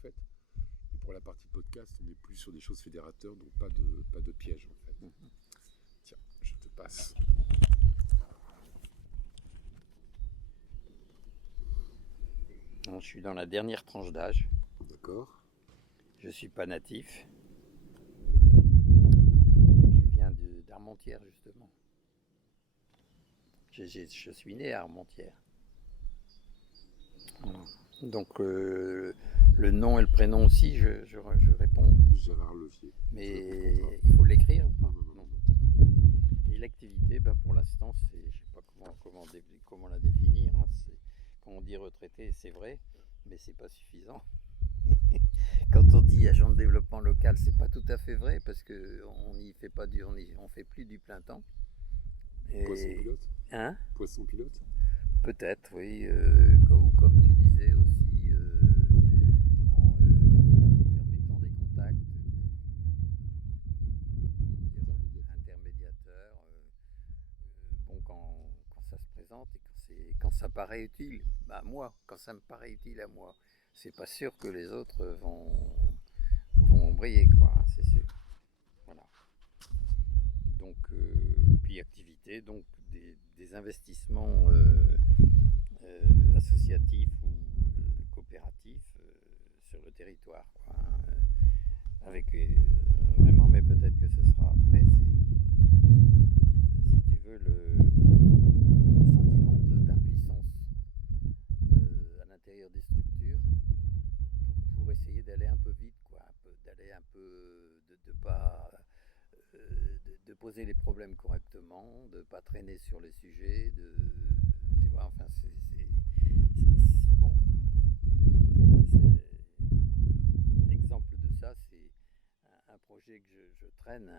fait. Et pour la partie podcast, on est plus sur des choses fédérateurs, donc pas de piège en fait. Tiens, je te passe. Je suis dans la dernière tranche d'âge. D'accord. Je suis pas natif. Je viens d'Armentières justement. Je suis né à Armentières. Donc le nom et le prénom aussi, je réponds. Gérard Levier. Mais il faut l'écrire ou pas? Non. Et l'activité, pour l'instant, c'est, je sais pas comment la définir. Hein, quand on dit retraité, c'est vrai, mais c'est pas suffisant. Quand on dit agent de développement local, c'est pas tout à fait vrai parce que on fait plus du plein temps. Poisson pilote. Hein? Poisson pilote. Peut-être, oui. Ou comme tu disais aussi, permettant des contacts, intermédiateurs. Bon, quand ça se présente et quand ça paraît utile, quand ça me paraît utile à moi, c'est pas sûr que les autres vont briller, quoi, hein, c'est sûr. Voilà. Donc, puis activité, donc des investissements associatifs ou coopératifs sur le territoire, quoi, hein, avec vraiment, mais peut-être que ce sera après, si tu veux, le sentiment d'impuissance à l'intérieur des structures pour essayer d'aller un peu vite, quoi, d'aller un peu, de pas de poser les problèmes correctement, de pas traîner sur les sujets, tu vois, enfin bon. Exemple de ça, c'est un projet que je traîne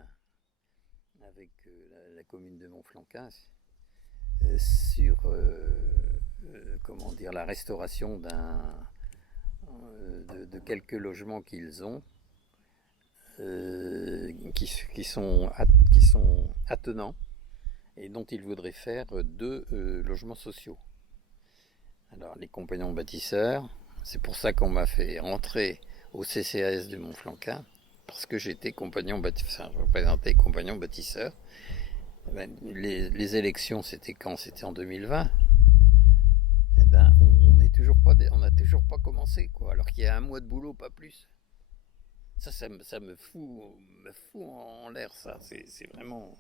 avec la commune de Montflanquin sur comment dire, la restauration de quelques logements qu'ils ont qui sont attenants et dont ils voudraient faire 2 logements sociaux. Alors les compagnons bâtisseurs, c'est pour ça qu'on m'a fait rentrer au CCAS de Montflanquin, parce que j'étais compagnon bâtisseur, je représentais compagnon bâtisseur. Les élections, c'était quand? C'était en 2020. On n'a toujours pas commencé, quoi, alors qu'il y a un mois de boulot, pas plus. Ça me fout en l'air, ça. C'est vraiment...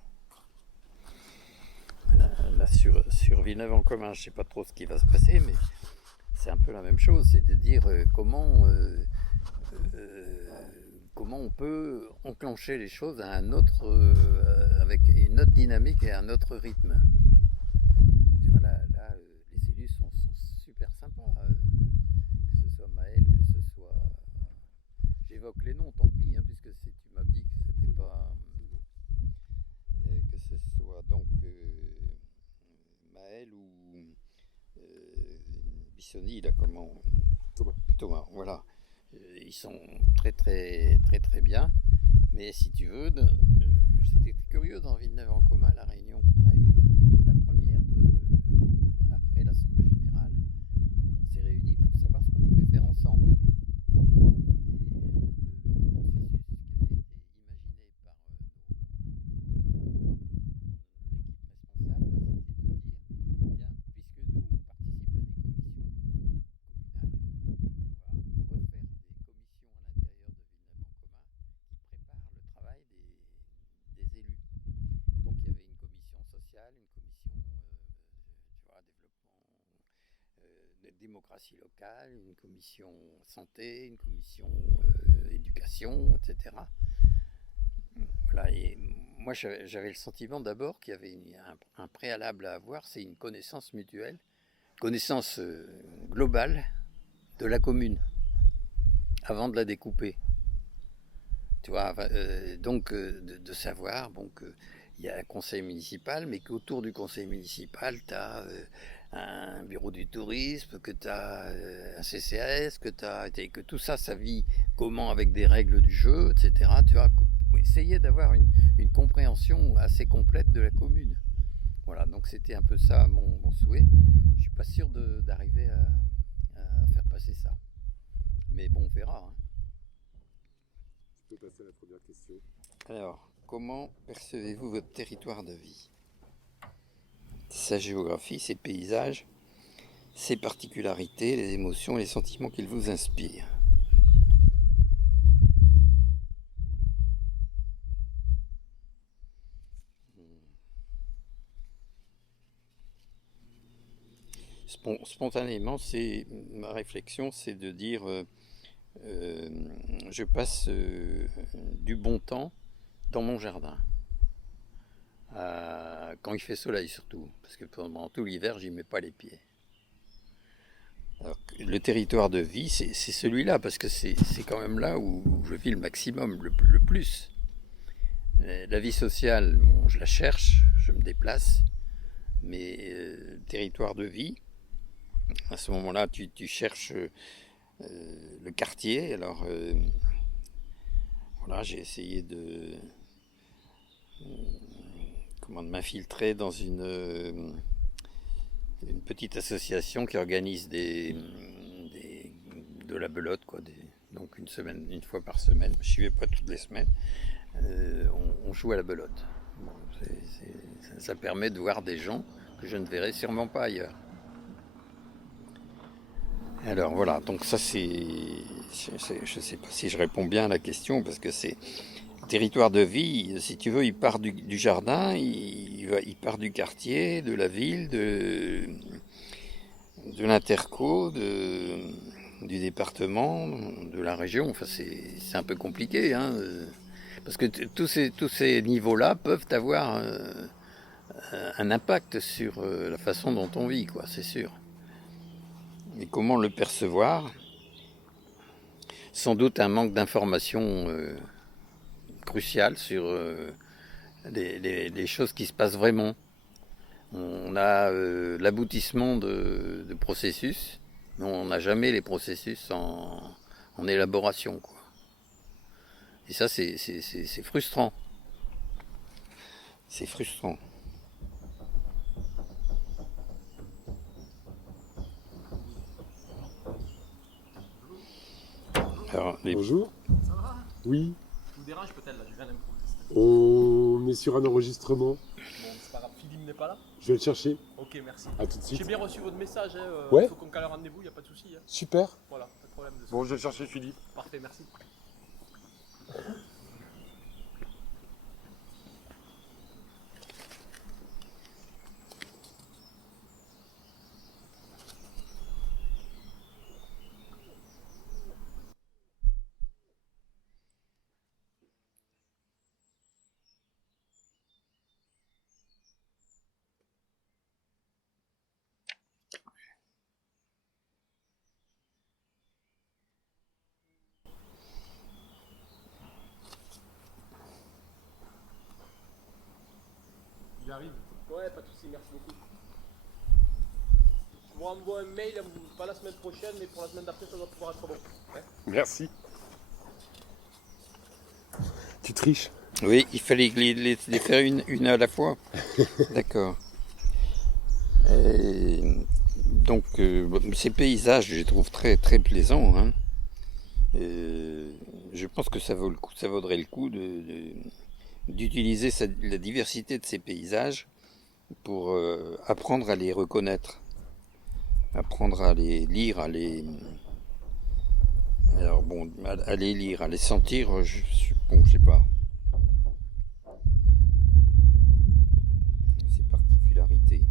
Là, sur Villeneuve-en-Commun, je ne sais pas trop ce qui va se passer, mais c'est un peu la même chose. C'est de dire comment on peut enclencher les choses à avec une autre dynamique et un autre rythme. Tu vois, là les élus sont super sympas. Que ce soit Maël, que ce soit... J'évoque les noms, tant pis, hein, puisque tu m'as dit que c'était pas... que ce soit donc Maël ou Bissoni, là, comment... Thomas, voilà. Ils sont très bien, mais si tu veux, c'était curieux dans Villeneuve-en-Commun, la réunion qu'on a eue, la première après l'Assemblée Générale, on s'est réunis pour savoir ce qu'on pouvait faire ensemble. Démocratie locale, une commission santé, une commission éducation, etc. Voilà, et moi j'avais le sentiment d'abord qu'il y avait un préalable à avoir, c'est une connaissance mutuelle, connaissance globale de la commune, avant de la découper. Tu vois, donc de savoir qu'il y a un conseil municipal, mais qu'autour du conseil municipal, tu as un bureau du tourisme, que tu as un CCAS, que tout ça vit comment avec des règles du jeu, etc. Tu vois, essayer d'avoir une compréhension assez complète de la commune. Voilà, donc c'était un peu ça mon souhait. Je suis pas sûr d'arriver à faire passer ça. Mais bon, on verra. Hein. Tu peux passer à la première question. Alors, comment percevez-vous votre territoire de vie? Sa géographie, ses paysages, ses particularités, les émotions et les sentiments qu'il vous inspire. Spontanément, ma réflexion, c'est de dire je passe du bon temps dans mon jardin. Quand il fait soleil surtout, parce que pendant tout l'hiver, j'y mets pas les pieds. Alors, le territoire de vie, c'est celui-là, parce que c'est quand même là où je vis le maximum, le plus. La vie sociale, bon, je la cherche, je me déplace, mais territoire de vie, à ce moment-là, tu cherches le quartier. Alors, voilà, j'ai essayé de m'infiltrer dans une petite association qui organise de la belote, quoi. Donc une fois par semaine. Je n'y vais pas toutes les semaines. On joue à la belote. Bon, ça permet de voir des gens que je ne verrai sûrement pas ailleurs. Alors voilà, donc ça c'est... Je ne sais pas si je réponds bien à la question, parce que c'est... Territoire de vie, si tu veux, il part du jardin, il part du quartier, de la ville, de l'interco, du département, de la région. Enfin, c'est un peu compliqué, hein, parce que tous ces niveaux-là peuvent avoir un impact sur la façon dont on vit, quoi, c'est sûr. Et comment le percevoir? Sans doute un manque d'informations cruciales sur les choses qui se passent vraiment. On a l'aboutissement de processus, mais on n'a jamais les processus en élaboration, quoi. Et ça, c'est frustrant. C'est frustrant. Alors, Bonjour. Ça va? Oui. Je vous dérange peut-être là, je viens d'improviser. On est sur un enregistrement. Bon, c'est pas grave, Philippe n'est pas là? Je vais le chercher. Ok, merci. À tout de suite. J'ai bien reçu votre message, hein, Ouais. faut qu'on cale un rendez-vous, il n'y a pas de souci. Hein. Super. Voilà, pas de problème de ça. Bon, je vais chercher Philippe. Parfait, merci. J'arrive. Ouais, pas de souci, merci beaucoup. Je vous renvoie un mail, pas la semaine prochaine, mais pour la semaine d'après, ça doit pouvoir être bon. Ouais. Merci. Tu triches? oui, il fallait les faire une à la fois. D'accord. Donc, ces paysages, je les trouve très, très plaisants. Hein. Je pense que ça vaudrait le coup d'utiliser la diversité de ces paysages pour apprendre à les reconnaître, apprendre à les lire, alors bon, à les lire, à les sentir, bon, je sais pas. Ces particularités.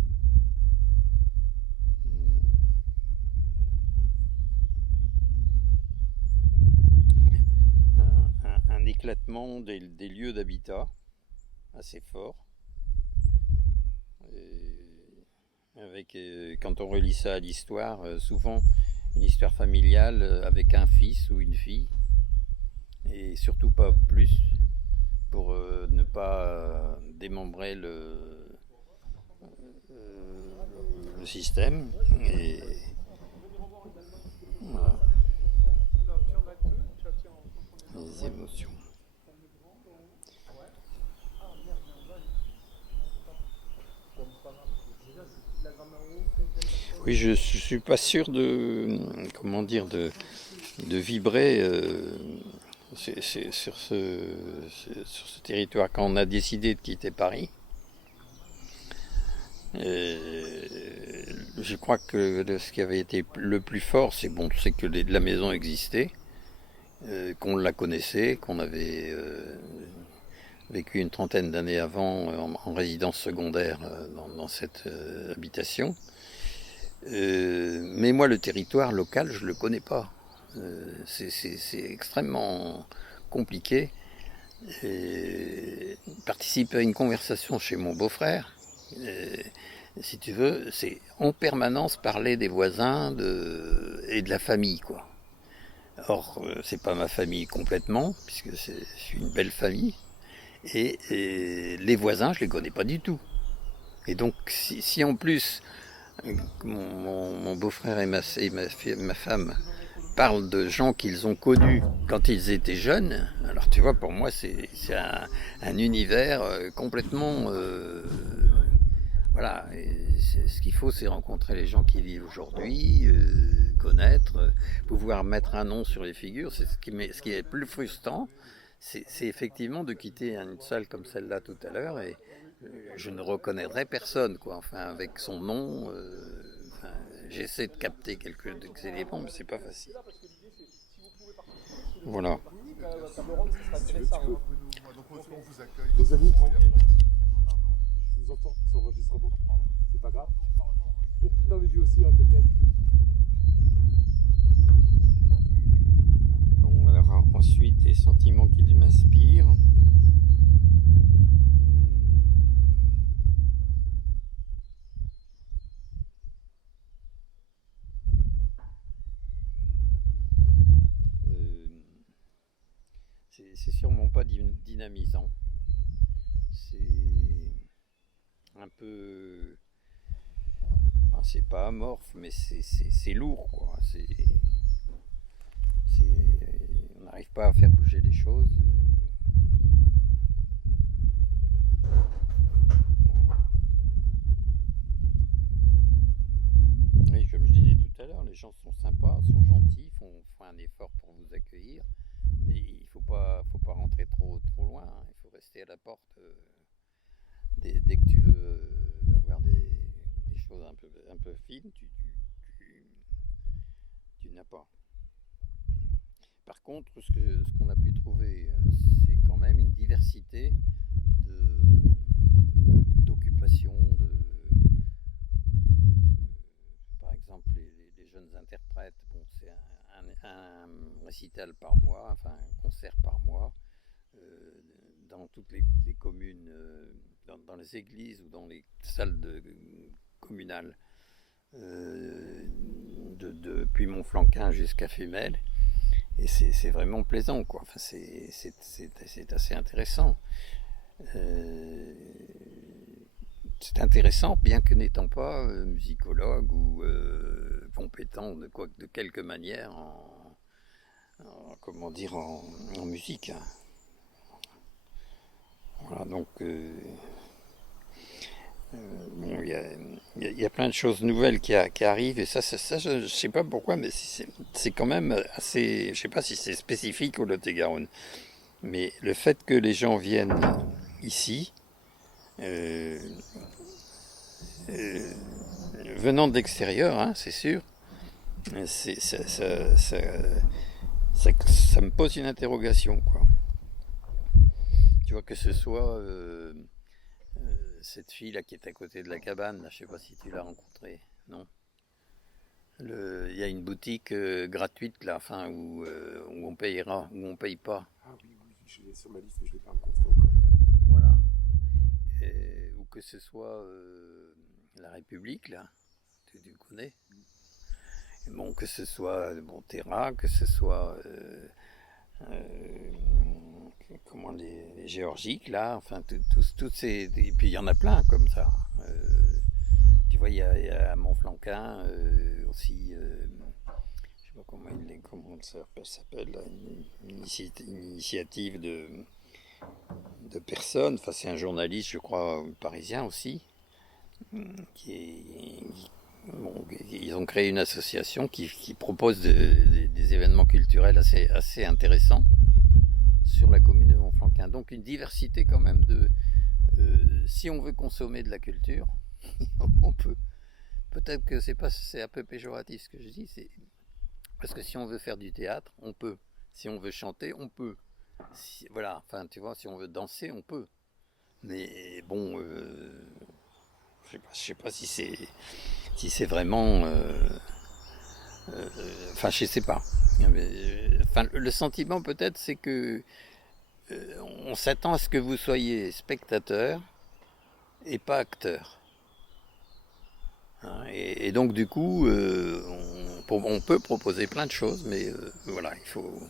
Un éclatement des lieux d'habitat assez fort. Quand on relie ça à l'histoire, souvent une histoire familiale avec un fils ou une fille, et surtout pas plus, pour ne pas démembrer le système. Et voilà. Les émotions. Oui, je suis pas sûr de, comment dire, de vibrer sur ce territoire. Quand on a décidé de quitter Paris, je crois que ce qui avait été le plus fort, c'est que la maison existait, qu'on la connaissait, qu'on avait vécu une trentaine d'années avant en résidence secondaire dans cette habitation. Mais moi, le territoire local, je le connais pas. C'est extrêmement compliqué. Participer à une conversation chez mon beau-frère, si tu veux, c'est en permanence parler des voisins et de la famille, quoi. Or, c'est pas ma famille complètement, puisque je suis une belle famille, et les voisins, je les connais pas du tout. Et donc, si en plus mon beau-frère et ma femme parlent de gens qu'ils ont connus quand ils étaient jeunes, alors tu vois, pour moi, c'est un univers complètement... voilà, ce qu'il faut, c'est rencontrer les gens qui vivent aujourd'hui, connaître, pouvoir mettre un nom sur les figures. C'est ce qui est plus frustrant, c'est effectivement de quitter une salle comme celle-là tout à l'heure et je ne reconnaîtrai personne, quoi. Enfin, avec son nom, enfin, j'essaie de capter quelques éléments, mais c'est pas facile. Voilà. Les amis, je vous entends sur l'enregistrement. C'est pas grave. Non, mais lui aussi, hein, t'inquiète. Bon, alors ensuite, les sentiments qui m'inspirent. C'est sûrement pas dynamisant. C'est un peu... Enfin, c'est pas amorphe, mais c'est lourd, quoi. On n'arrive pas à faire bouger les choses. Oui, comme je disais tout à l'heure, les gens sont sympas, sont gentils, font un effort pour vous accueillir, mais il faut pas rentrer trop loin, hein. Il faut rester à la porte dès que tu veux avoir des choses un peu fines, tu n'as pas. Par contre, ce qu'on a pu trouver, c'est quand même une diversité d'occupations, par exemple les jeunes interprètes. Bon, c'est un récital par mois, enfin un concert par mois, dans toutes les communes, dans les églises ou dans les salles communales, depuis Montflanquin jusqu'à Femelle. Et c'est vraiment plaisant, quoi. Enfin, c'est assez intéressant. C'est intéressant, bien que n'étant pas musicologue ou compétent de quelque manière comment dire, en musique. Voilà, donc bon, il y a plein de choses nouvelles qui arrivent et ça je sais pas pourquoi, mais c'est quand même assez, je sais pas si c'est spécifique au Lot-et-Garonne, mais le fait que les gens viennent ici, venant de l'extérieur, hein, c'est sûr, ça me pose une interrogation, quoi. Tu vois, que ce soit cette fille là qui est à côté de la cabane, là, je sais pas si tu l'as rencontrée, non? Il y a une boutique gratuite là, enfin où on payera, où on paye pas. Ah oui, je l'ai sur ma liste, mais je ne l'ai pas rencontré encore. Voilà. Ou que ce soit la République là, tu connais. Bon, que ce soit Terra, que ce soit comment les géorgiques là, enfin tous ces, et puis il y en a plein comme ça. Tu vois, il y a à Montflanquin aussi, je sais pas comment ça s'appelle, là, une initiative de personnes. Enfin, c'est un journaliste, je crois, parisien aussi, qui bon, ils ont créé une association qui propose des événements culturels assez intéressants sur la commune de Montflanquin. Donc une diversité quand même si on veut consommer de la culture, on peut. Peut-être que c'est un peu péjoratif ce que je dis, parce que si on veut faire du théâtre, on peut. Si on veut chanter, on peut. Voilà, enfin tu vois, si on veut danser, on peut. Mais bon, je sais pas si c'est vraiment. Enfin, je sais pas. Enfin, le sentiment peut-être, c'est que on s'attend à ce que vous soyez spectateur et pas acteur. Hein, et donc du coup, on peut proposer plein de choses, mais voilà, il faut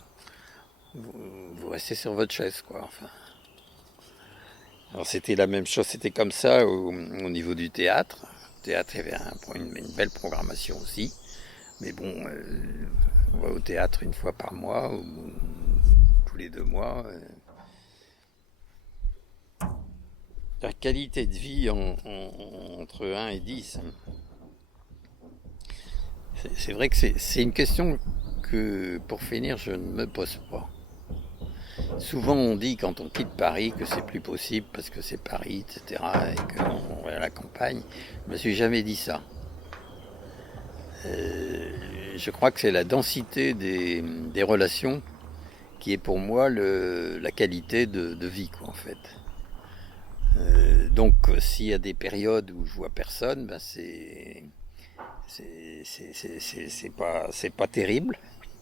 vous restez sur votre chaise, quoi. Enfin. Alors c'était la même chose, c'était comme ça au niveau du théâtre. Le théâtre avait une belle programmation aussi, mais bon, on va au théâtre une fois par mois ou tous les 2 mois. La qualité de vie entre 1 et 10. C'est vrai que c'est une question que, pour finir, je ne me pose pas. Souvent on dit quand on quitte Paris que c'est plus possible parce que c'est Paris, etc. et qu'on va à la campagne. Je me suis jamais dit ça. Je crois que c'est la densité des relations qui est pour moi la qualité de vie, quoi, en fait. Donc s'il y a des périodes où je vois personne, ben c'est pas terrible.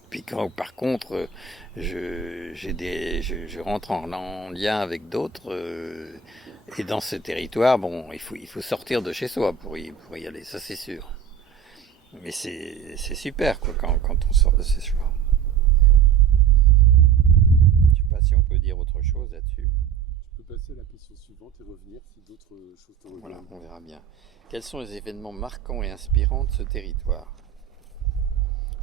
Puis quand par contre je rentre en lien avec d'autres et dans ce territoire, bon, il faut sortir de chez soi pour y aller, ça c'est sûr. Mais c'est super, quoi, quand on sort de chez soi. Je sais pas si on peut dire autre chose là-dessus. Tu peux passer à la question suivante et revenir si d'autres choses te reviennent. Voilà, on verra bien. Quels sont les événements marquants et inspirants de ce territoire?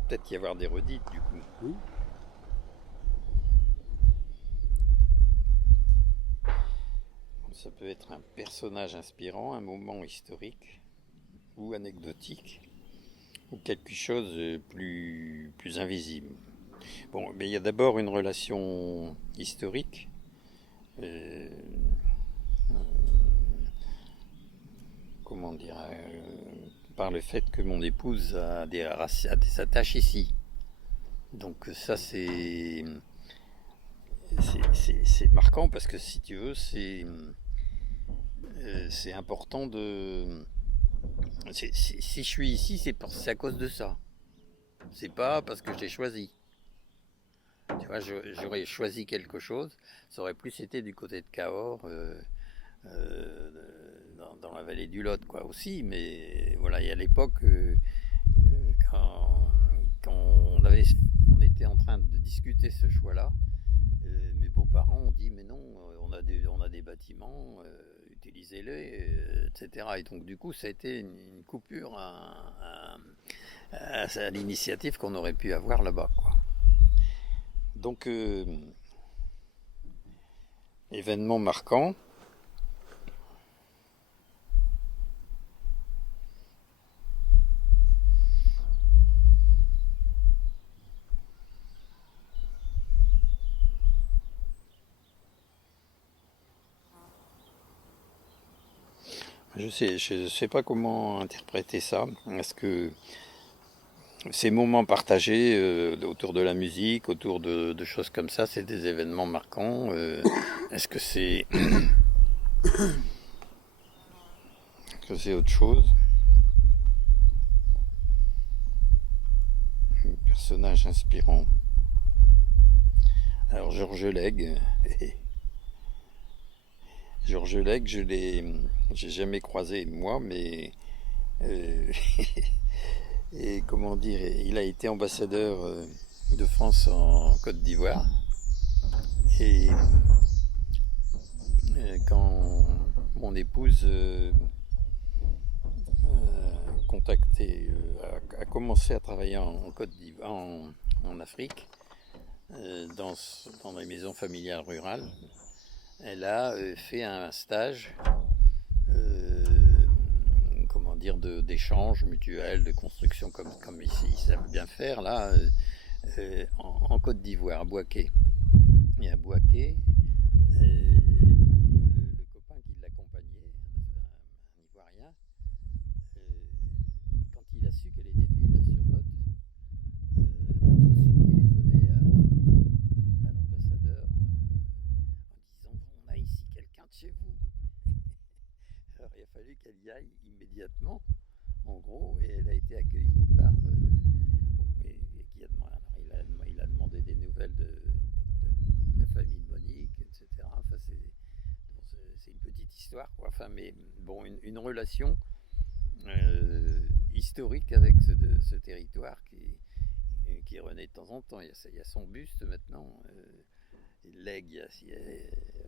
Peut-être y avoir des redites du coup. Oui. Ça peut être un personnage inspirant, un moment historique ou anecdotique, ou quelque chose de plus invisible. Bon, mais il y a d'abord une relation historique. Comment dire, par le fait que mon épouse a des attaches ici. Donc ça c'est marquant parce que si tu veux c'est important de... Si je suis ici c'est à cause de ça. C'est pas parce que je l'ai choisi. Tu vois, j'aurais choisi quelque chose, ça aurait plus été du côté de Cahors, dans la vallée du Lot, quoi, aussi. Mais voilà, et à l'époque, quand on était en train de discuter ce choix-là, mes beaux-parents ont dit mais non, on a des bâtiments, utilisez-les, etc. Et donc du coup, ça a été une coupure à l'initiative qu'on aurait pu avoir là-bas, quoi. Donc, événement marquant. Je sais pas comment interpréter ça. Est-ce que ces moments partagés autour de la musique, autour de choses comme ça, c'est des événements marquants? Est-ce que c'est autre chose? Un personnage inspirant. Alors Georges Lègue. Georges Lègue, j'ai jamais croisé moi, mais et comment dire, il a été ambassadeur de France en Côte d'Ivoire. Et quand mon épouse a commencé à travailler en Côte d'Ivoire, en Afrique, dans les maisons familiales rurales, elle a fait un stage, comment dire, d'échanges mutuels, de construction comme ici, ils savent bien faire, là, en Côte d'Ivoire, à Bouaké. Et à Bouaké, le copain qui l'accompagnait, un Ivoirien, quand il a su qu'elle était de Villeneuve-sur-Lot, a tout de suite téléphoné à l'ambassadeur en disant on a ici quelqu'un de chez vous. Alors il a fallu qu'elle y aille immédiatement, en gros, et elle a été accueillie par et qui a demandé, alors il a demandé des nouvelles de la famille de Monique, etc. Enfin, c'est une petite histoire, quoi. Enfin, mais bon, une relation historique avec ce territoire qui renaît de temps en temps. Il y a son buste maintenant, il lègue,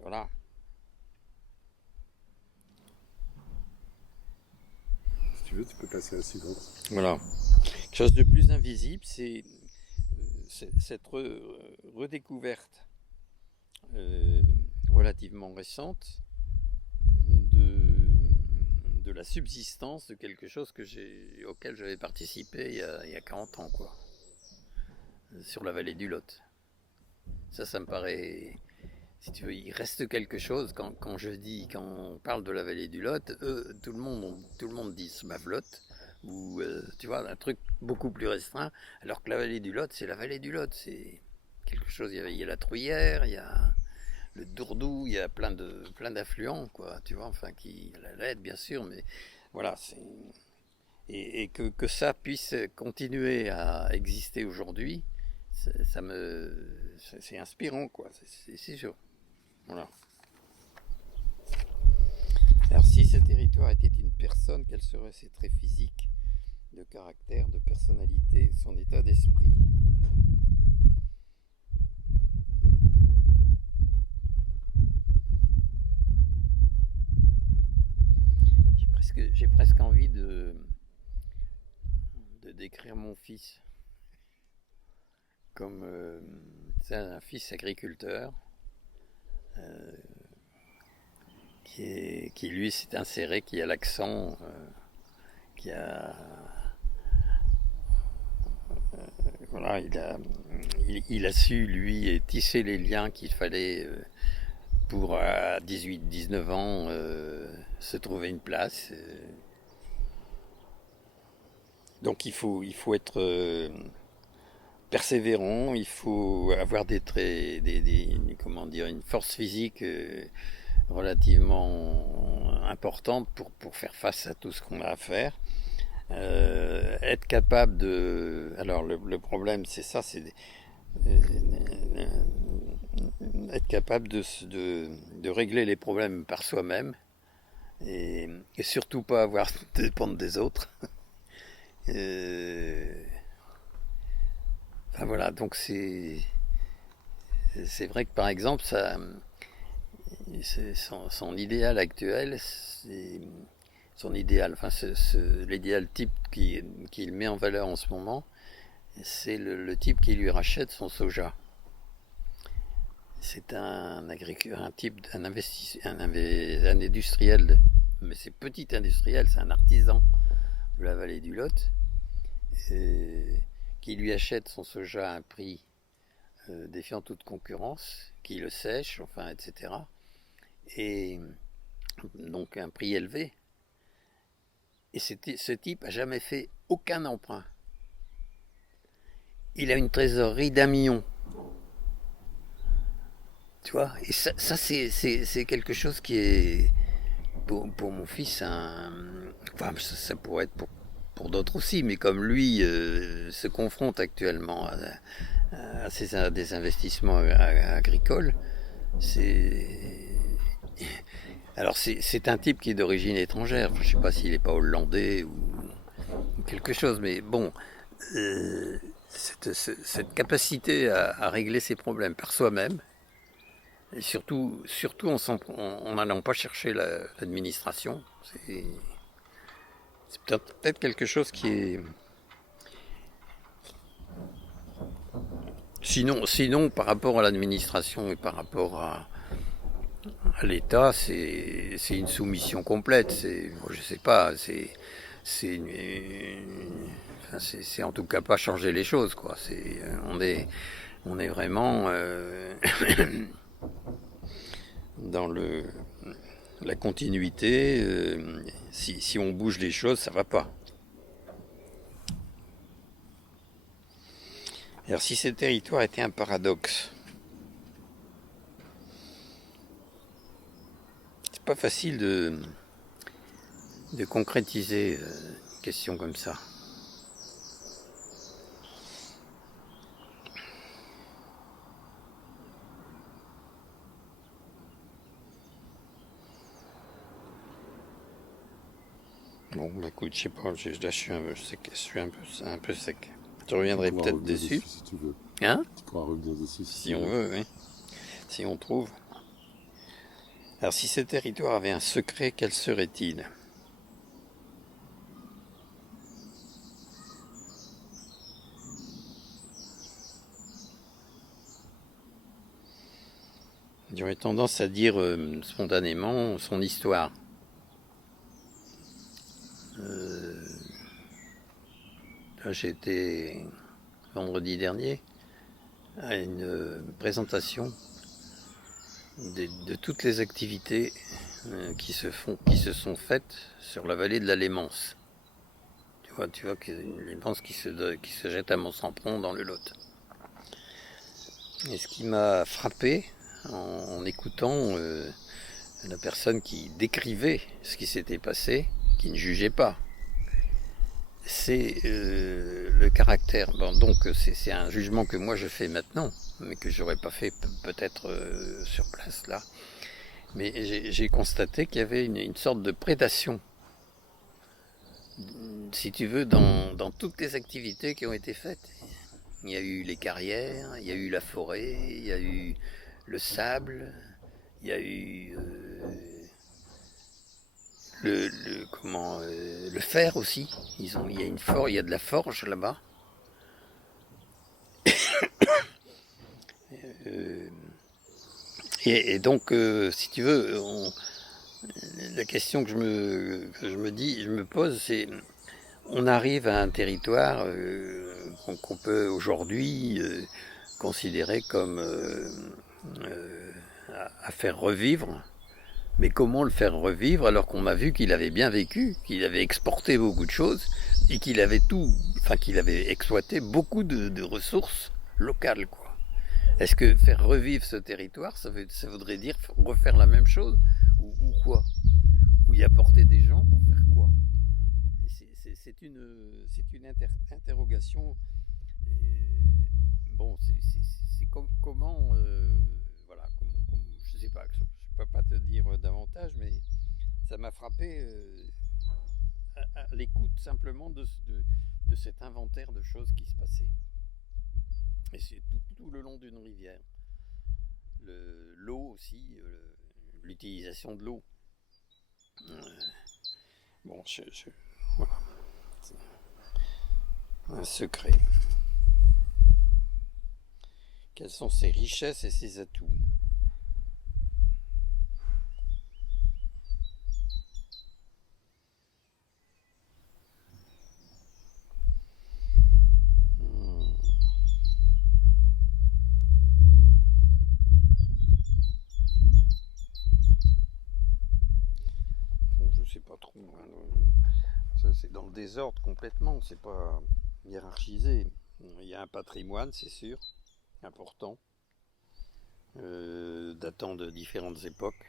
voilà. Si tu veux, tu peux passer à la suivante. Voilà. Quelque chose de plus invisible, c'est cette redécouverte relativement récente de la subsistance de quelque chose auquel j'avais participé il y a 40 ans, quoi, sur la vallée du Lot. Ça me paraît, si tu veux, il reste quelque chose quand on parle de la vallée du Lot, tout le monde dit Smavlot, ou tu vois, un truc beaucoup plus restreint, alors que la vallée du Lot, c'est la vallée du Lot, c'est quelque chose, il y a la Truyère, il y a le Dourdou, il y a plein d'affluents, quoi, tu vois, enfin, la Lède, bien sûr, mais voilà, et que ça puisse continuer à exister aujourd'hui, c'est inspirant, quoi, c'est sûr, voilà. Alors, si ce territoire était une personne, quels seraient ses traits physiques, de caractère, de personnalité, son état d'esprit? J'ai presque envie de décrire mon fils comme un fils agriculteur qui lui s'est inséré, qui a l'accent, voilà, il a su lui tisser les liens qu'il fallait pour à 18-19 ans se trouver une place. Donc il faut être persévérant, il faut avoir des traits, comment dire, une force physique relativement importante pour faire face à tout ce qu'on a à faire. Être capable de... Alors le problème c'est ça, c'est être capable de régler les problèmes par soi-même et surtout pas avoir à dépendre des autres. Enfin voilà, donc c'est vrai que par exemple son idéal actuel, l'idéal type qu'il met en valeur en ce moment, c'est le type qui lui rachète son soja. C'est un industriel, mais c'est petit industriel, c'est un artisan de la vallée du Lot, qui lui achète son soja à un prix défiant toute concurrence, qui le sèche, enfin, etc. Et donc un prix élevé. Et ce type n'a jamais fait aucun emprunt. Il a une trésorerie d'1 million. Tu vois, et ça c'est quelque chose qui est pour mon fils enfin ça pourrait être pour d'autres aussi, mais comme lui se confronte actuellement à des investissements agricoles, alors c'est un type qui est d'origine étrangère. Je ne sais pas s'il n'est pas hollandais ou quelque chose, mais bon, cette capacité à régler ses problèmes par soi-même. Et surtout en n'allant pas chercher l'administration, c'est peut-être quelque chose qui est... Sinon, par rapport à l'administration et par rapport à l'État, c'est une soumission complète. Je sais pas, c'est en tout cas pas changer les choses, quoi. On est vraiment dans la continuité. Si on bouge les choses, ça va pas. Alors si ces territoires étaient un paradoxe, c'est pas facile de concrétiser une question comme ça. Bon, bah écoute, je sais pas, là je suis un peu sec, un peu sec. Je reviendrai peut-être dessus. Si tu veux. Hein? Tu pourras revenir dessus Si on veut, oui. Si on trouve. Alors si ce territoire avait un secret, quel serait-il? J'aurais tendance à dire spontanément son histoire. Là, j'ai été vendredi dernier à une présentation de toutes les activités qui se sont faites sur la vallée de la Lémance. Tu vois une Lémance qui se jette à Mont-Sampron dans le Lot. Et ce qui m'a frappé en écoutant la personne qui décrivait ce qui s'était passé, qui ne jugeait pas, c'est le caractère. Bon, donc c'est un jugement que moi je fais maintenant, mais que j'aurais pas fait peut-être sur place là. Mais j'ai constaté qu'il y avait une sorte de prédation, si tu veux, dans toutes les activités qui ont été faites. Il y a eu les carrières, il y a eu la forêt, il y a eu le sable, il y a eu le fer aussi. Il y a de la forge là-bas. Et donc, si tu veux, la question que je me pose, c'est, on arrive à un territoire qu'on peut aujourd'hui considérer comme à faire revivre. Mais comment le faire revivre alors qu'on a vu qu'il avait bien vécu, qu'il avait exporté beaucoup de choses et qu'il avait qu'il avait exploité beaucoup de ressources locales, quoi. Est-ce que faire revivre ce territoire, ça voudrait dire refaire la même chose ou quoi? Ou y apporter des gens pour faire quoi? C'est une interrogation. Bon, c'est comment voilà, je sais pas. Je peux pas te dire davantage, mais ça m'a frappé à l'écoute simplement de cet inventaire de choses qui se passaient. Et c'est tout le long d'une rivière. L'eau aussi, l'utilisation de l'eau. Bon, voilà. Un secret. Quelles sont ses richesses et ses atouts? Pas trop, hein. C'est dans le désordre complètement, c'est pas hiérarchisé. Il y a un patrimoine, c'est sûr, important, datant de différentes époques,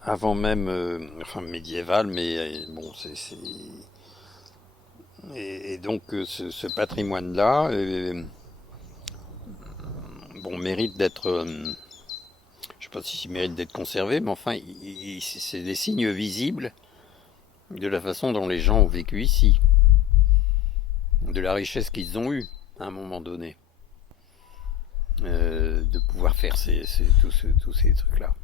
avant même, médiéval, mais bon, et donc ce patrimoine-là, mérite d'être je ne sais pas s'il mérite d'être conservé, mais enfin, c'est des signes visibles de la façon dont les gens ont vécu ici, de la richesse qu'ils ont eue à un moment donné, de pouvoir faire tous ces trucs-là.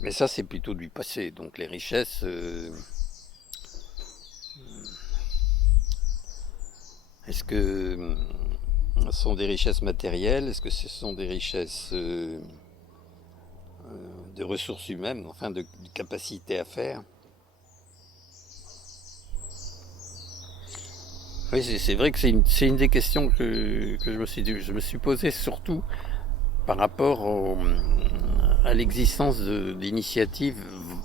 Mais ça, c'est plutôt du passé, donc les richesses... sont des richesses matérielles? Est-ce que ce sont des richesses de ressources humaines, enfin de capacité à faire? Oui, c'est vrai que c'est une des questions que je me suis posée, surtout par rapport à l'existence d'initiatives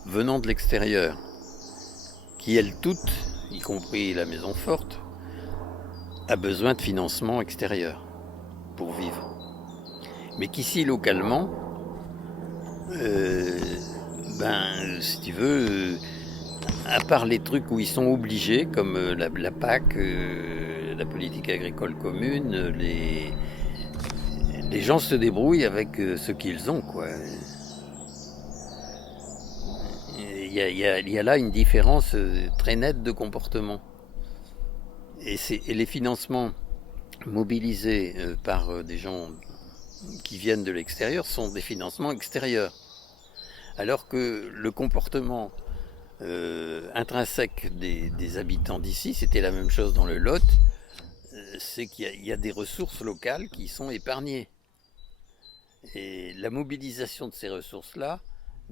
venant de l'extérieur, qui elles toutes, y compris la Maison Forte, a besoin de financement extérieur pour vivre. Mais qu'ici, localement, si tu veux, à part les trucs où ils sont obligés, comme la PAC, la politique agricole commune, les gens se débrouillent avec ce qu'ils ont, quoi. Il y a là une différence très nette de comportement. Et les financements mobilisés par des gens qui viennent de l'extérieur sont des financements extérieurs. Alors que le comportement intrinsèque des habitants d'ici, c'était la même chose dans le Lot, c'est qu'il y a des ressources locales qui sont épargnées. Et la mobilisation de ces ressources-là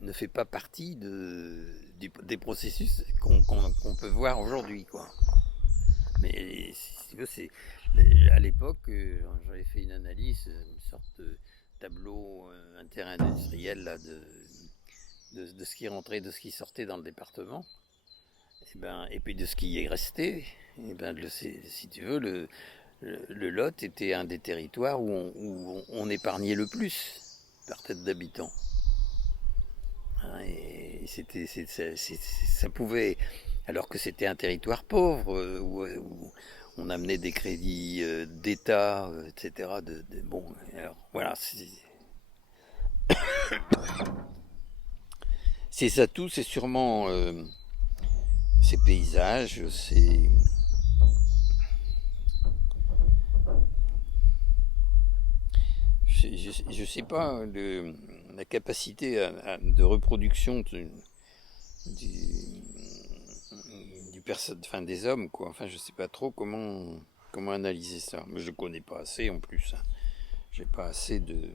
ne fait pas partie des processus qu'on peut voir aujourd'hui, quoi. Mais si tu veux, à l'époque, j'avais fait une analyse, une sorte de tableau interindustriel là, de ce qui rentrait, de ce qui sortait dans le département, et puis de ce qui est resté. Si tu veux, le Lot était un des territoires où on épargnait le plus par tête d'habitant. Et ça pouvait, alors que c'était un territoire pauvre, où on amenait des crédits d'État, etc. Bon, alors voilà, ces atouts, c'est sûrement ces paysages, je sais pas, la capacité de reproduction des hommes, quoi. Enfin, je sais pas trop comment analyser ça. Mais je connais pas assez en plus. Hein. J'ai pas assez de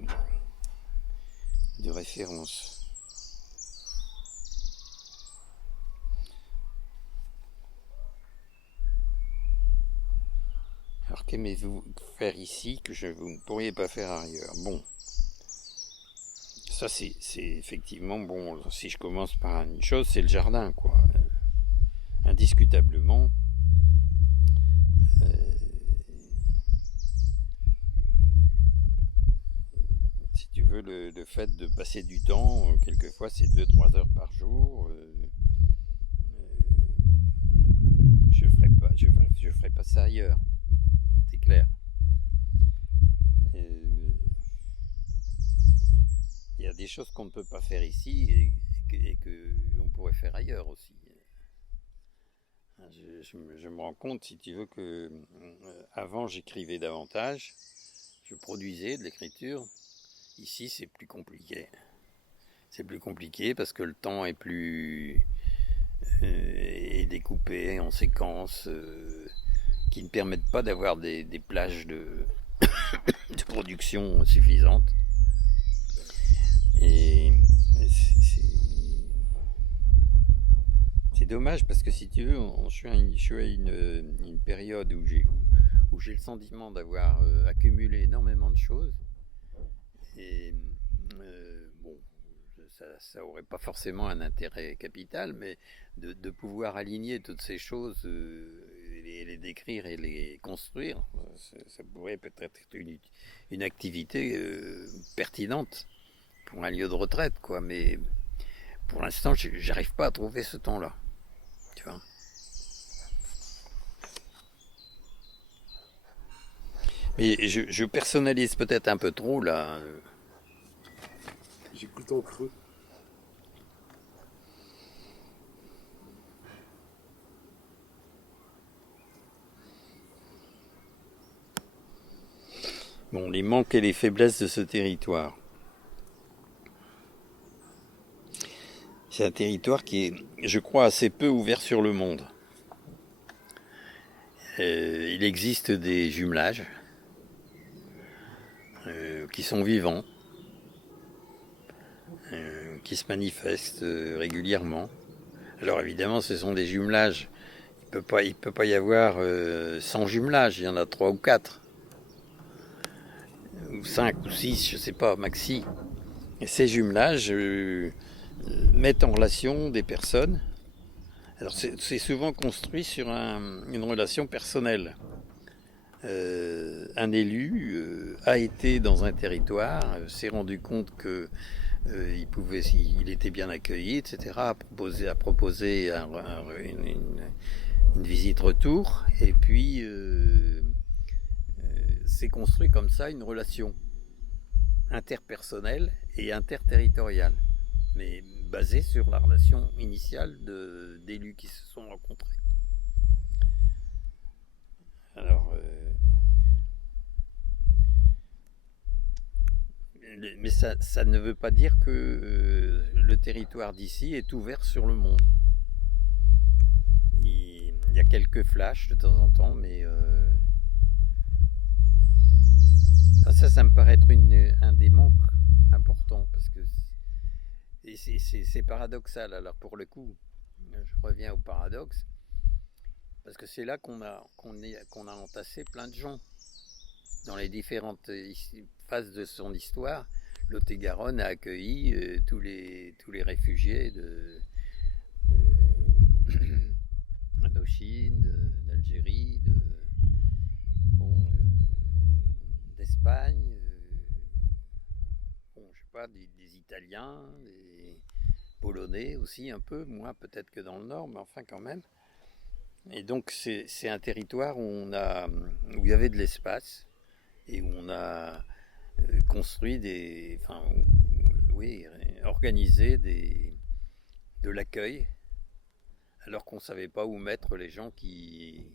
références. Alors qu'aimez-vous faire ici que vous ne pourriez pas faire ailleurs? Bon, ça c'est effectivement, bon, si je commence par une chose, c'est le jardin, quoi. Indiscutablement. Si tu veux, le fait de passer du temps, quelquefois c'est 2-3 heures par jour, je ferai pas ça ailleurs. C'est clair. Il y a des choses qu'on ne peut pas faire ici et que on pourrait faire ailleurs aussi. Je me rends compte, si tu veux, que avant j'écrivais davantage, je produisais de l'écriture. Ici, c'est plus compliqué. C'est plus compliqué parce que le temps est plus est découpé en séquences qui ne permettent pas d'avoir des plages de production suffisantes. Et c'est dommage parce que si tu veux, je suis à une période où j'ai le sentiment d'avoir accumulé énormément de choses. Et bon, ça aurait pas forcément un intérêt capital, mais de pouvoir aligner toutes ces choses, les décrire et les construire, ça pourrait peut-être être une activité pertinente pour un lieu de retraite, quoi. Mais pour l'instant, j'arrive pas à trouver ce temps-là, tu vois. Mais je personnalise peut-être un peu trop là. J'écoute en creux. Bon, les manques et les faiblesses de ce territoire. C'est un territoire qui est, je crois, assez peu ouvert sur le monde. Il existe des jumelages. qui sont vivants, qui se manifestent régulièrement. Alors évidemment, ce sont des jumelages. Il peut pas y avoir 100 jumelages, il y en a 3 ou 4. Ou 5 ou 6, je sais pas, maxi. Et ces jumelages mettent en relation des personnes. Alors c'est souvent construit sur une relation personnelle. Un élu a été dans un territoire, s'est rendu compte que il était bien accueilli, etc. A proposé une visite retour, et puis s'est construit comme ça une relation interpersonnelle et interterritoriale, mais basée sur la relation initiale d'élus qui se sont rencontrés. Alors, mais ça ne veut pas dire que le territoire d'ici est ouvert sur le monde. Il y a quelques flashs de temps en temps, mais ça me paraît être un des manques importants, parce que c'est paradoxal. Alors pour le coup, je reviens au paradoxe, parce que c'est là qu'on a entassé plein de gens dans les différentes phases de son histoire. Lot-et-Garonne a accueilli tous les réfugiés d'Indochine, d'Algérie, d'Espagne, je sais pas, des Italiens, des Polonais aussi un peu, moins peut-être que dans le Nord, mais enfin quand même. Et donc c'est un territoire où il y avait de l'espace et où on a construit organisé de l'accueil, alors qu'on ne savait pas où mettre les gens qui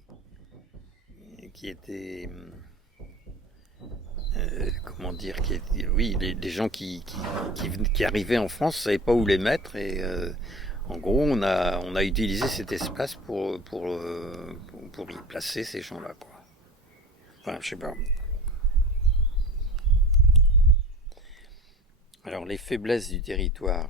étaient les gens qui arrivaient en France, on ne savait pas où les mettre, et en gros on a utilisé cet espace pour y placer ces gens-là, quoi. Enfin, je sais pas. Alors les faiblesses du territoire.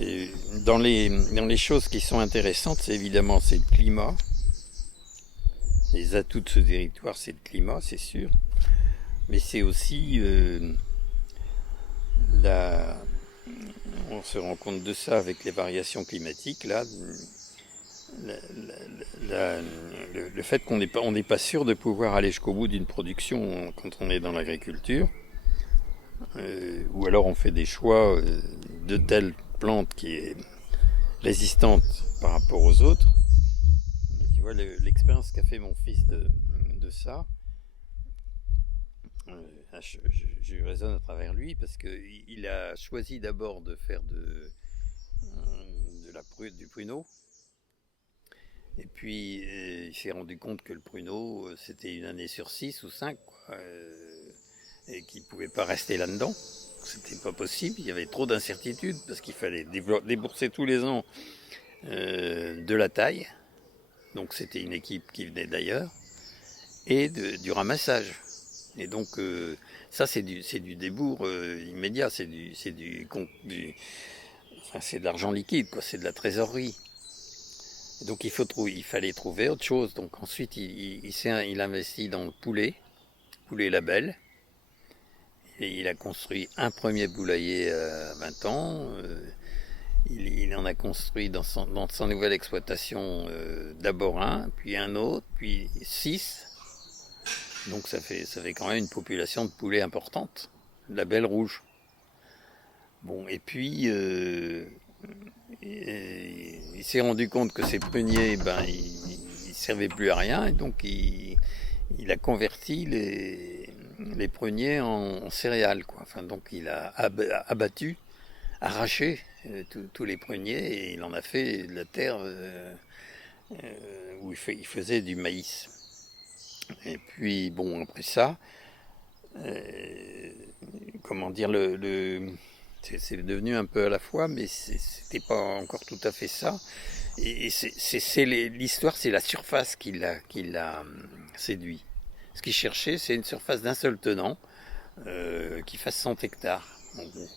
Et dans les choses qui sont intéressantes, c'est le climat. Les atouts de ce territoire, c'est le climat, c'est sûr. Mais c'est aussi on se rend compte de ça avec les variations climatiques, là. Le fait qu'on n'est pas sûr de pouvoir aller jusqu'au bout d'une production quand on est dans l'agriculture, ou alors on fait des choix de telle plante qui est résistante par rapport aux autres. Mais tu vois, l'expérience qu'a fait mon fils de ça, je raisonne à travers lui, parce qu'il a choisi d'abord de faire du pruneau. Et puis il s'est rendu compte que le pruneau, c'était une année sur 6 ou 5, quoi, et qu'il ne pouvait pas rester là-dedans. C'était pas possible, il y avait trop d'incertitudes, parce qu'il fallait débourser tous les ans de la taille. Donc c'était une équipe qui venait d'ailleurs, et du ramassage. Et donc ça c'est du débours immédiat, c'est de l'argent liquide, quoi, c'est de la trésorerie. Donc il fallait trouver autre chose. Donc ensuite il investit dans le poulet label. Et il a construit un premier poulailler à 20 ans. Il en a construit dans son nouvelle exploitation d'abord un, puis un autre, puis 6. Donc ça fait quand même une population de poulets importante, label rouge. Bon, et puis il s'est rendu compte que ces pruniers, ils servaient plus à rien, et donc il a converti les pruniers en céréales, quoi. Enfin, donc il a arraché tous les pruniers, et il en a fait de la terre où il faisait du maïs. Et puis bon, après ça, C'est devenu un peu à la fois, mais c'était pas encore tout à fait ça. Et l'histoire, c'est la surface qui l'a séduit. Ce qu'il cherchait, c'est une surface d'un seul tenant qui fasse 100 hectares, en gros,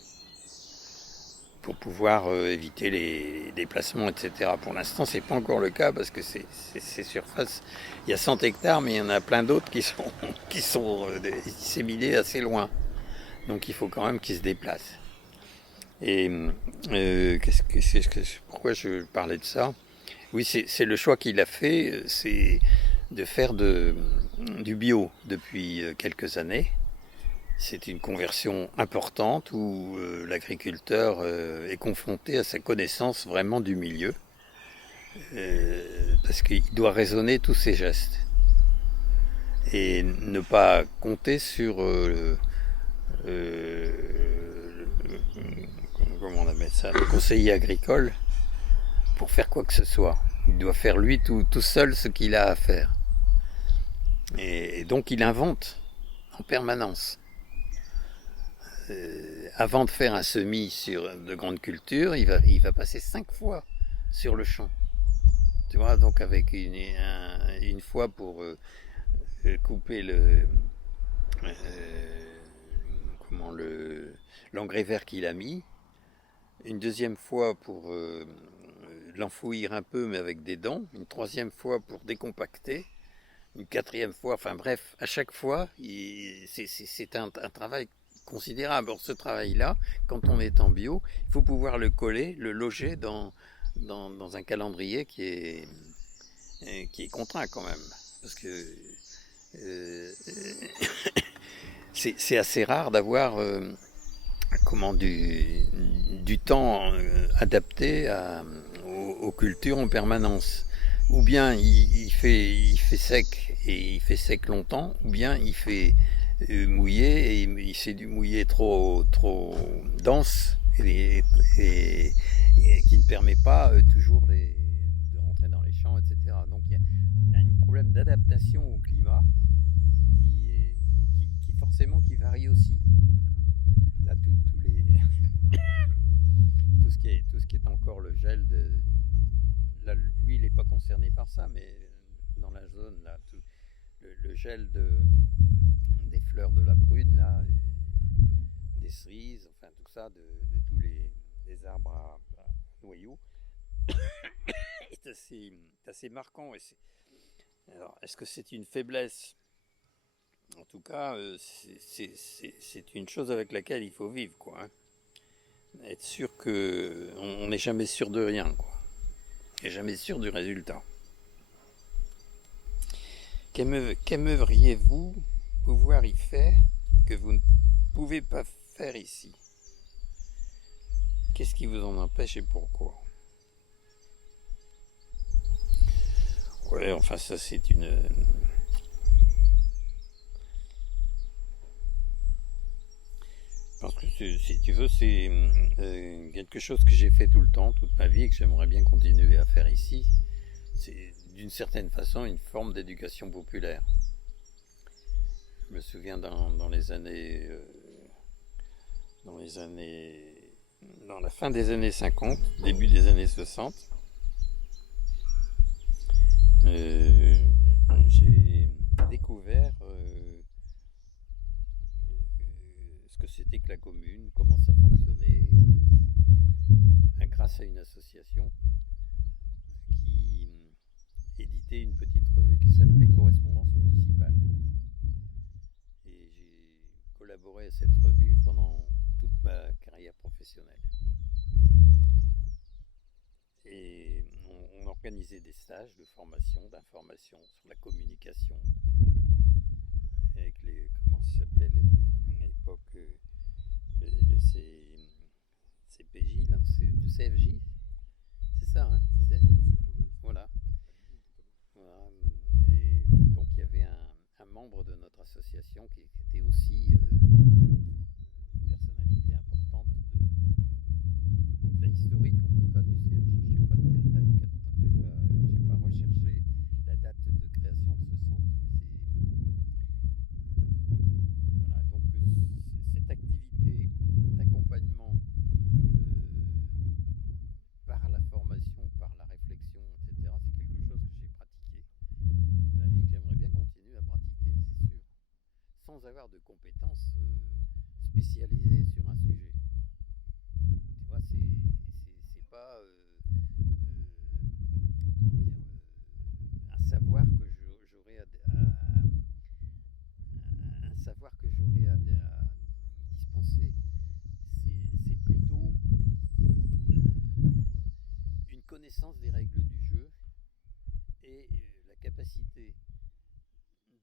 pour pouvoir éviter les déplacements, etc. Pour l'instant, c'est pas encore le cas parce que ces surfaces, il y a 100 hectares, mais il y en a plein d'autres qui sont disséminés assez loin. Donc il faut quand même qu'ils se déplacent. Et pourquoi je parlais de ça? Oui, c'est le choix qu'il a fait, c'est de faire du bio depuis quelques années. C'est une conversion importante où l'agriculteur est confronté à sa connaissance vraiment du milieu, parce qu'il doit raisonner tous ses gestes et ne pas compter sur comment on appelle ça, le conseiller agricole pour faire quoi que ce soit. Il doit faire lui tout seul ce qu'il a à faire. Et donc il invente en permanence. Avant de faire un semis sur de grandes cultures, il va passer 5 fois sur le champ. Tu vois, donc avec une fois pour couper l'engrais vert qu'il a mis, une deuxième fois pour l'enfouir un peu mais avec des dents, une troisième fois pour décompacter, une quatrième fois, enfin bref, à chaque fois, c'est un travail considérable. Alors ce travail-là, quand on est en bio, il faut pouvoir le coller, le loger dans un calendrier qui est contraint quand même. Parce que c'est assez rare d'avoir du temps adapté aux cultures en permanence. Ou bien il fait sec et il fait sec longtemps, ou bien il fait mouillé et c'est du mouillé trop dense et qui ne permet pas toujours de rentrer dans les champs, etc. Donc il y a un problème d'adaptation au climat qui forcément qui varie aussi. Là, tout ce qui est encore le gel là, lui, il n'est pas concerné par ça, mais dans la zone, là, le gel des fleurs de la prune, là, des cerises, enfin tout ça, de tous les arbres à noyaux, est assez marquant. Alors, est-ce que c'est une faiblesse? En tout cas, c'est une chose avec laquelle il faut vivre, quoi. Hein. Être sûr qu'on n'est jamais sûr de rien, quoi. Et jamais sûr du résultat. Qu'aimeriez-vous pouvoir y faire que vous ne pouvez pas faire ici? Qu'est-ce qui vous en empêche et pourquoi? Ouais, enfin ça c'est une... Parce que si tu veux, c'est quelque chose que j'ai fait tout le temps, toute ma vie, et que j'aimerais bien continuer à faire ici. C'est d'une certaine façon une forme d'éducation populaire. Je me souviens dans la fin des années 50, début des années 60, j'ai découvert ce que c'était que la commune, comment ça fonctionnait, grâce à une association qui éditait une petite revue qui s'appelait Correspondance municipale. Et j'ai collaboré à cette revue pendant toute ma carrière professionnelle. Et on organisait des stages de formation, d'information sur la communication avec comment ça s'appelait à l'époque, le CPJ, là, le CFJ, c'est ça, hein? Voilà. Et donc il y avait un membre de notre association qui était aussi une personnalité importante, historique en tout cas du CFJ. Je ne sais pas de quelle date, j'ai pas recherché la date de création de ce centre, mais voilà, donc cette activité d'accompagnement sans avoir de compétences spécialisées sur un sujet. Tu vois, c'est pas comment dire, un savoir que j'aurais un savoir que j'aurais à dispenser. C'est plutôt une connaissance des règles du jeu et la capacité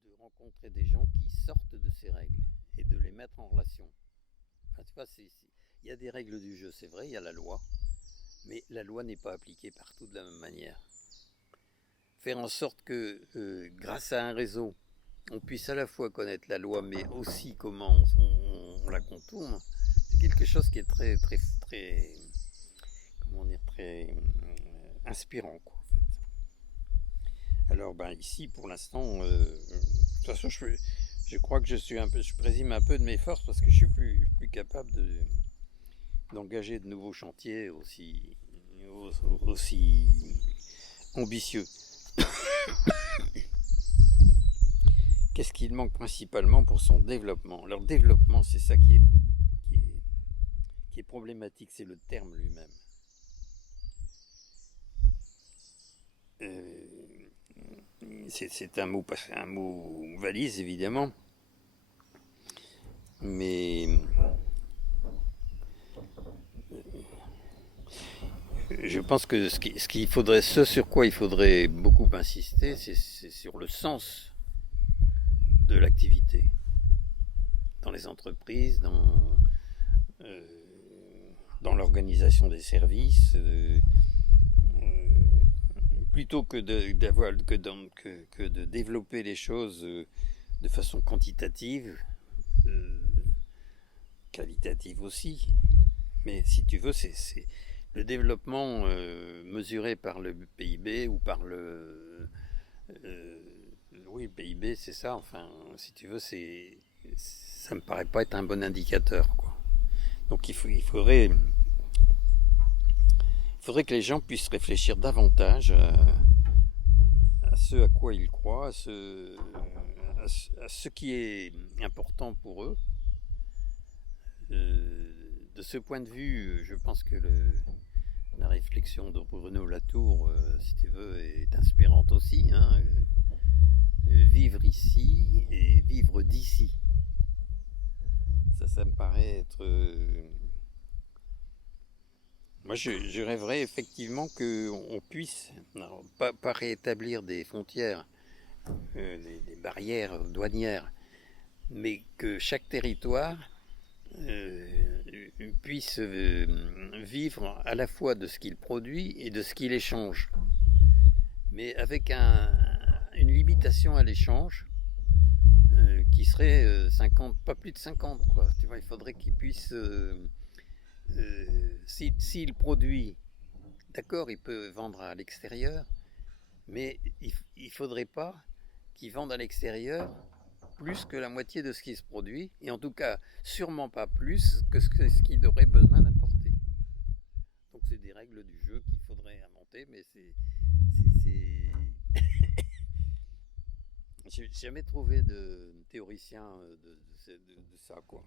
de rencontrer des gens qui sortent de ces règles et de les mettre en relation. Enfin, tu vois, il y a des règles du jeu, c'est vrai, il y a la loi, mais la loi n'est pas appliquée partout de la même manière. Faire en sorte que, grâce à un réseau, on puisse à la fois connaître la loi, mais aussi comment on la contourne, c'est quelque chose qui est très, très, très, comment dire, très inspirant, quoi, en fait. Alors, ben, ici, pour l'instant, de toute façon, je crois que je présume un peu de mes forces parce que je suis plus capable d'engager de nouveaux chantiers aussi ambitieux. Qu'est-ce qu'il manque principalement pour son développement? Alors, développement, c'est ça qui est problématique, c'est le terme lui-même. C'est un mot valise, évidemment, mais je pense que ce sur quoi il faudrait beaucoup insister, c'est sur le sens de l'activité dans les entreprises, dans l'organisation des services, plutôt que de développer les choses de façon quantitative, qualitative aussi. Mais si tu veux, c'est le développement mesuré par le PIB ou par oui, le PIB, c'est ça. Enfin, si tu veux, ça me paraît pas être un bon indicateur, quoi. Donc il faudrait que les gens puissent réfléchir davantage à ce à quoi ils croient, à ce qui est important pour eux. De ce point de vue, je pense que la réflexion de Bruno Latour, si tu veux, est inspirante aussi. Hein. Vivre ici et vivre d'ici. Ça me paraît être... Moi, je rêverais effectivement qu'on puisse, alors, pas rétablir des frontières, des barrières douanières, mais que chaque territoire puisse vivre à la fois de ce qu'il produit et de ce qu'il échange, mais avec une limitation à l'échange qui serait 50, pas plus de 50, quoi. Tu vois, il faudrait qu'il puisse... s'il produit, d'accord, il peut vendre à l'extérieur, mais il ne faudrait pas qu'il vende à l'extérieur plus que la moitié de ce qui se produit, et en tout cas, sûrement pas plus que ce qu'il aurait besoin d'importer. Donc c'est des règles du jeu qu'il faudrait inventer, mais c'est j'ai jamais trouvé de théoricien de ça, quoi.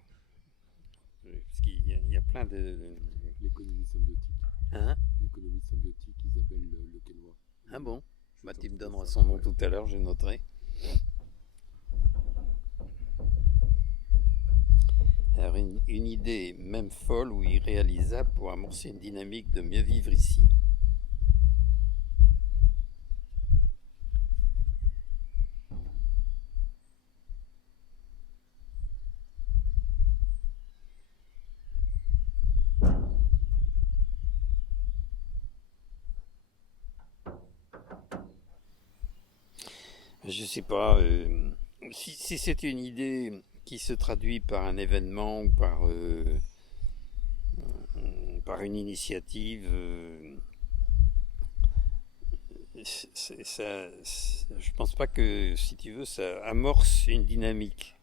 Parce qu'il y a plein de... L'économie symbiotique. Hein? L'économie symbiotique, Isabelle Le Quesnoy. Ah bon? Bah, tu me donneras son nom tout à l'heure, je noterai. Alors une idée, même folle ou irréalisable, pour amorcer une dynamique de mieux vivre ici. Je sais pas, si c'est une idée qui se traduit par un événement ou par une initiative, je pense pas que, si tu veux, ça amorce une dynamique.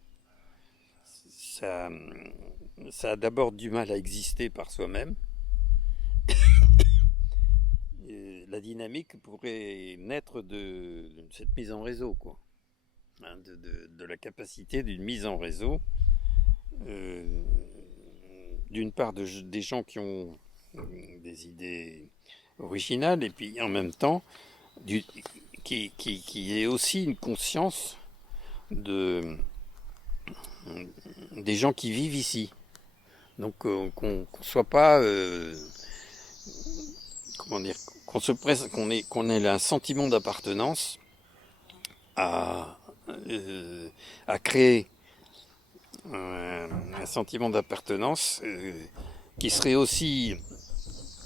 Ça a d'abord du mal à exister par soi-même. La dynamique pourrait naître de cette mise en réseau, quoi. hein, de la capacité d'une mise en réseau, d'une part des gens qui ont des idées originales, et puis en même temps qui ait aussi une conscience des gens qui vivent ici. Donc qu'on soit pas comment dire, qu'on ait un sentiment d'appartenance à créer un sentiment d'appartenance qui serait aussi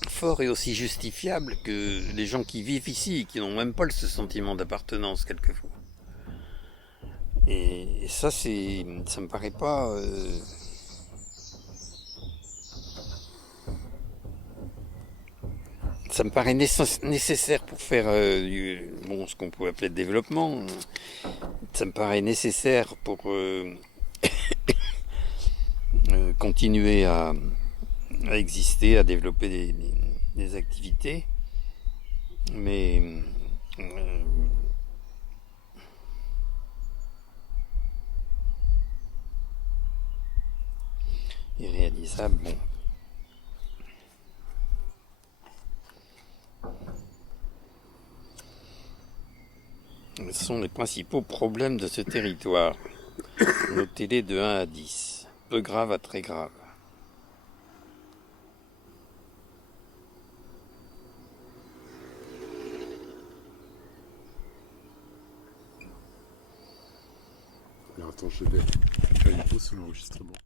fort et aussi justifiable que les gens qui vivent ici et qui n'ont même pas ce sentiment d'appartenance quelquefois. Et ça, ça me paraît pas ça me paraît nécessaire pour faire ce qu'on peut appeler le développement. Ça me paraît nécessaire pour continuer à exister, à développer des activités. Mais irréalisable, bon. Ce sont les principaux problèmes de ce territoire. Notez-les de 1 à 10. Peu grave à très grave. Alors attends, je vais faire une pause sur l'enregistrement.